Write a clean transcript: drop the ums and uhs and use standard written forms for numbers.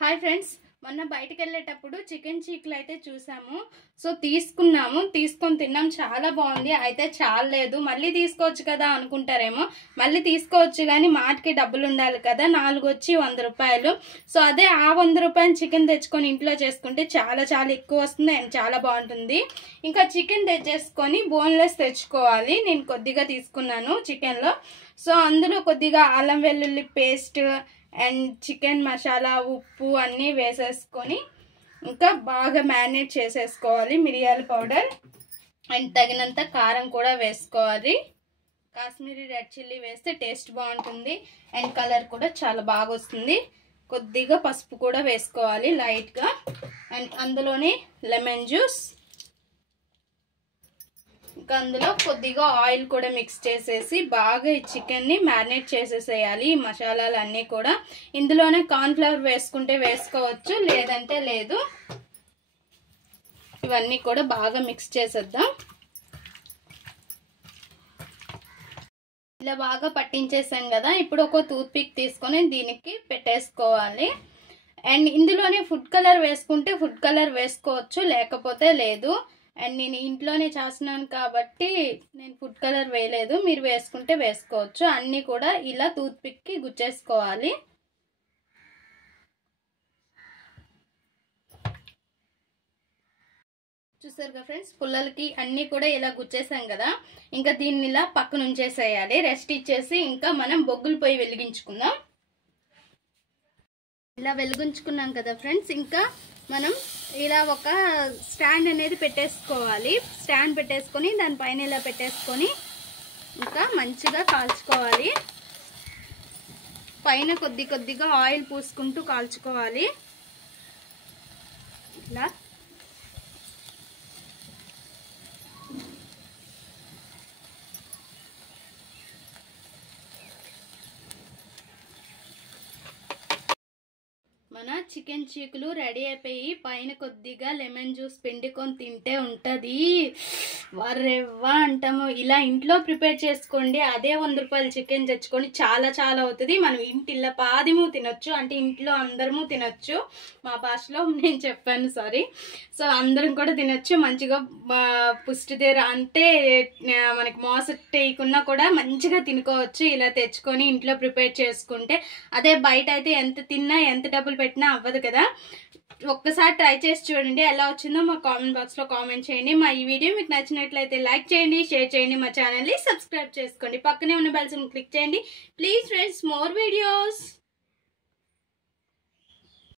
Hi friends, మొన్న బయటికి వెళ్ళేటప్పుడు చికెన్ చీకులు అయితే చూసాము. సో తీసుకొని తిన్నాం. చాలా బాగుంది. అయితే చాలలేదు, మళ్ళీ తీసుకోవచ్చు కదా అనుకుంటారేమో. మళ్ళీ తీసుకోవచ్చు కానీ మాటకి డబ్బులు ఉండాలి కదా. 4 వచ్చి 100 రూపాయలు. సో అదే ఆ 100 రూపాయలు చికెన్ తెచ్చుకొని ఇంట్లో చేసుకుంటే చాలా చాలా ఎక్కువ వస్తుంది అండ్ చాలా బాగుంటుంది. ఇంకా చికెన్ తెచ్చేసుకొని బోన్లెస్ తెచ్చుకోవాలి. నేను కొద్దిగా తీసుకున్నాను చికెన్లో. సో అందులో కొద్దిగా అల్లం వెల్లుల్లి పేస్ట్ అండ్ చికెన్ మసాలా, ఉప్పు అన్నీ వేసేసుకొని ఇంకా బాగా మ్యారినేట్ చేసేసుకోవాలి. మిరియాల పౌడర్ అండ్ తగినంత కారం కూడా వేసుకోవాలి. కాశ్మీరీ రెడ్ చిల్లీ వేస్తే టేస్ట్ బాగుంటుంది అండ్ కలర్ కూడా చాలా బాగా వస్తుంది. కొద్దిగా పసుపు కూడా వేసుకోవాలి లైట్గా. అండ్ అందులోనే లెమన్ జ్యూస్, ఇంకా అందులో కొద్దిగా ఆయిల్ కూడా మిక్స్ చేసేసి బాగా ఈ చికెన్ని మ్యారినేట్ చేసేసేయాలి. ఈ మసాలాలన్నీ కూడా ఇందులోనే కార్న్ఫ్లవర్ వేసుకుంటే వేసుకోవచ్చు, లేదంటే లేదు. ఇవన్నీ కూడా బాగా మిక్స్ చేసేద్దాం. ఇలా బాగా పట్టించేసాం కదా. ఇప్పుడు ఒక టూత్ పిక్ తీసుకొని దీనికి పెట్టేసుకోవాలి. అండ్ ఇందులోనే ఫుడ్ కలర్ వేసుకుంటే ఫుడ్ కలర్ వేసుకోవచ్చు, లేకపోతే లేదు. అండ్ నేను ఇంట్లోనే చేస్తున్నాను కాబట్టి నేను ఫుడ్ కలర్ వేయలేదు. మీరు వేసుకుంటే వేసుకోవచ్చు. అన్నీ కూడా ఇలా టూత్ పిక్కి గుచ్చేసుకోవాలి. చూసారు కదా ఫ్రెండ్స్, పుల్లలకి అన్నీ కూడా ఇలా గుచ్చేసాం కదా. ఇంకా దీన్ని ఇలా పక్కన ఉంచేసేయాలి, రెస్ట్ ఇచ్చేసి ఇంకా మనం బొగ్గులు పొయ్యి వెలిగించుకుందాం. ఇలా వెలిగించుకున్నాం కదా ఫ్రెండ్స్, ఇంకా మనం ఇలా ఒక స్టాండ్ అనేది పెట్టేసుకోవాలి. స్టాండ్ పెట్టేసుకొని దానిపైన ఇలా పెట్టేసుకొని ఇంకా మంచిగా కాల్చుకోవాలి. పైన కొద్దిగా ఆయిల్ పూసుకుంటూ కాల్చుకోవాలి. ఇలా మన చికెన్ చీకులు రెడీ అయిపోయి పైన కొద్దిగా లెమన్ జ్యూస్ పిండుకొని తింటే ఉంటుంది వరెవ్వా అంటాము. ఇలా ఇంట్లో ప్రిపేర్ చేసుకోండి. అదే 100 రూపాయలు చికెన్ తెచ్చుకొని చాలా చాలా అవుతుంది. మనం ఇంటిల్లో పాదిము తినొచ్చు, అంటే ఇంట్లో అందరము తినొచ్చు. మా భాషలో నేను చెప్పాను, సారీ. సో అందరం కూడా తినొచ్చు. మంచిగా పుష్టిదేర అంటే మనకి మోసట్టేయకున్నా కూడా మంచిగా తినుకోవచ్చు ఇలా తెచ్చుకొని ఇంట్లో ప్రిపేర్ చేసుకుంటే. అదే బయట అయితే ఎంత తిన్నా ఎంత డబ్బులు పెట్టినా అవ్వదు కదా. ఒక్కసారి ట్రై చేసి చూడండి, ఎలా వచ్చిందో మా కామెంట్ బాక్స్లో కామెంట్ చేయండి. మా ఈ వీడియో మీకు నచ్చినట్లయితే లైక్ చేయండి, షేర్ చేయండి, మా ఛానల్ని సబ్స్క్రైబ్ చేసుకోండి. పక్కనే ఉన్న బెల్ సింబల్ క్లిక్ చేయండి. Please friends, more videos.